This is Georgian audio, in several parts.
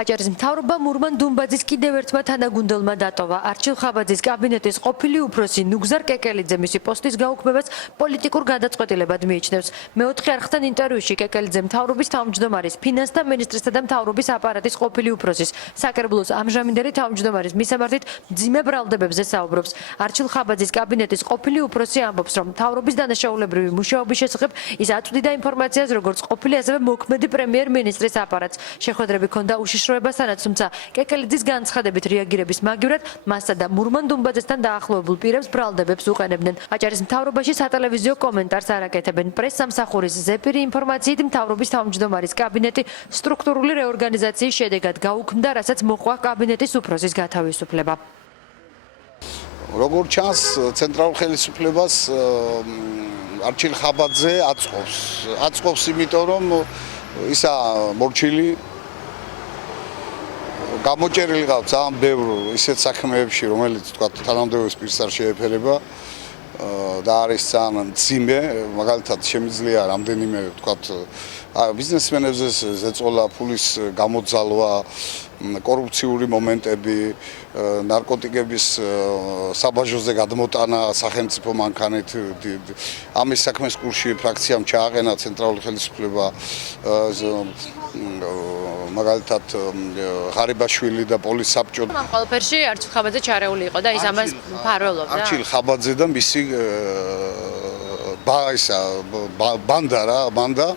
აჭარის მთავრობამ ურმან დუმბაძის კიდევ ერთმა თანაგუნდელმა დატოვა. არჩილ ხაბაძის კაბინეტის ყოფილი უფროსი ნუგზარ კეკელიძე მისი პოსტის გაუქმებას პოლიტიკურ გადაწყვეტილებად მიიჩნევს. მეოთხე არხთან ინტერვიუში კეკელიძე მთავრობის თავმჯდომარის, ფინანსთა მინისტრისა და მთავრობის აპარატის ყოფილი უფროსის, საკერბლოს ამჟამინდელი თავმჯდომარის მისამართით მძიმე ბრალდებებზე საუბრობს. არჩილ ხაბაძის კაბინეტის ყოფილი უფროსი ამბობს, რომ მთავრობის დანაშაულებრივი მუშაობის შესახებ ის აწვდიდა ინფორმაციას, როგორც ყოფილი ასევე მოქმედი პრემიერ-მინისტრის აპარატს. შეხვედრები ჰქონდა უშიშროებასთანაც, თუმცა კეკელიძის განცხადებით რეაგირების მაგივრად მასსა და მურმან დუმბაძესთან დაახლოებულ პირებს ბრალდებებს უყენებდნენ. აჭარის მთავრობაში სატელევიზიო კომენტარს არ აკეთებენ. პრესსამსახურის ზეპირი ინფორმაციით მთავრობის თავმჯდომარის კაბინეტი სტრუქტურული რეორგანიზაციის შედეგად გაუქმდა, რასაც მოჰყვა კაბინეტის უფროსის გათავისუფლება. როგორც ჩანს, ცენტრალურ ხელისუფლებას არჩილ ხაბაძე აწყობს, იმიტომ რომ ისა მორჩილი გამოჭერილი ყავს ძალიან ბევრ ისეთ საქმეებში, რომელიც თქვა თანამდებობის პირს არ შეეფერება და არის ძალიან მძიმე, მაგალითად შემიძლია რამდენიმე თქვა ბიზნესმენებზე ზეწოლა, ფულის გამოძალვა, კორუფციული მომენტები, ნარკოტიკების საბაჟოზე გადმოტანა სახელმწიფო მანქანით. ამის საქმეს კურსში ფრაქციამ ჩააყენა ცენტრალური ხელისუფლება, მაგალითად ღარიბაშვილი და პოლის საბჭო. ამ ყველაფერში არჩილ ხაბაძე ჩარეული იყო და ის ამას მფარველობდა. არჩილ ხაბაძე და მისი ბანდა.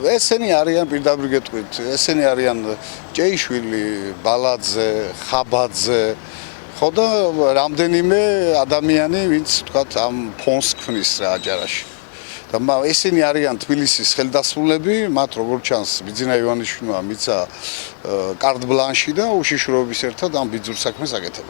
ესენი არიან პირდაპირ გეტყვით, ესენი არიან ჭეიშვილი, ბალაძე, ხაბაძე, ხო და რამდენიმე ადამიანი, ვინც თქვათ ამ ფონს ქმნის რა აჭარაში. და ესენი არიან თბილისის ხელდასრულები, მათ როგორც ჩანს, ბიძინა ივანიშვილმა მიცა კარტ ბლანში და უშიშროების ერთად ამ ბიძურ საქმეს აკეთებენ.